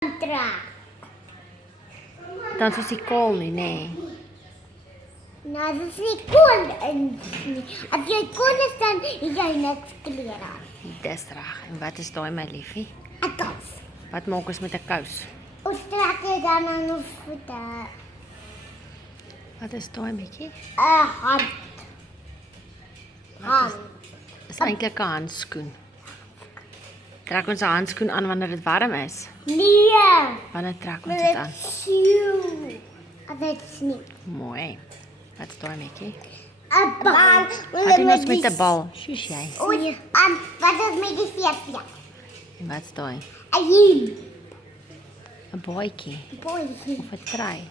Trek. Dan soos die kool nie, nê? Nou, dit is nie kool in nie. As jy kool is, dan het jy niks klere aan. Dis reg. En wat is daai my liefie? 'n Kous. Wat maak ons met 'n kous? Ons trek dit dan aan ons voete. Wat is daai bietjie? 'n Hand. Hand. Is eintlik 'n handskoen. Trek ons 'n handskoen aan wanneer dit warm is. Nee. Wanneer trek ons Maar dit aan? dit siew. Dit is nie. Mooi. Wat is daai bietjie? 'n bal. Wat doen ons met 'n bal? Sjoes jy. Oei, wat is met die veerpie? En wat is daai? 'n hiel. 'n Baadjie Boy. of 'n trei.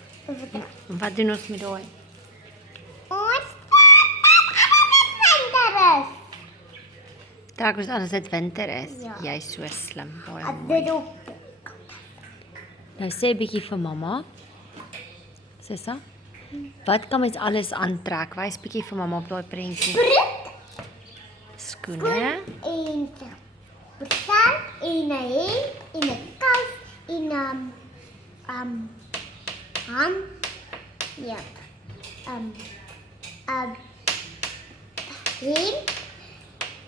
En wat doen ons met daai? Ons trek Trek ons aan as dit winter is. Ja. Jy's so slim, baie dit mooi. is. Nou sê 'n bietjie vir mamma. Sissa, wat kan mens alles aantrek? Wys bietjie vir mamma op daai prentjie. Prit Skoene, en bestaan en 'n hemp en 'n kous en hand. Ja. Hemp.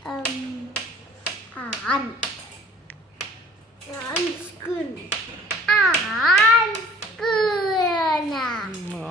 'n hand.